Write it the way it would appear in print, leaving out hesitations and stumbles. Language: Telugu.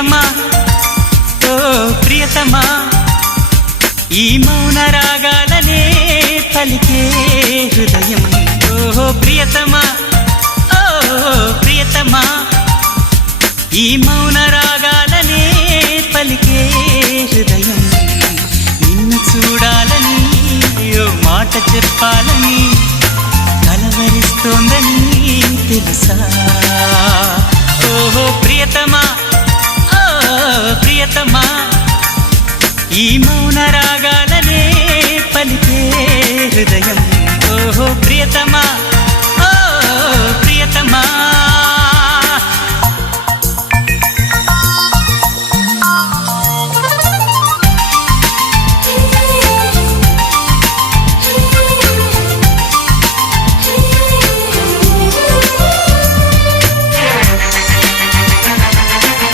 ప్రియతమా ఓ ప్రియతమా ఈ మౌన రాగాలనే పలికే హృదయం ఓ ప్రియతమా ఓ ప్రియతమా ఈ మౌన రాగాలనే పలికే హృదయం నిన్ను చూడాలని ఓ మాట చెప్పాలని కలవరిస్తోందని తెలుసా ఓహో ప్రియతమా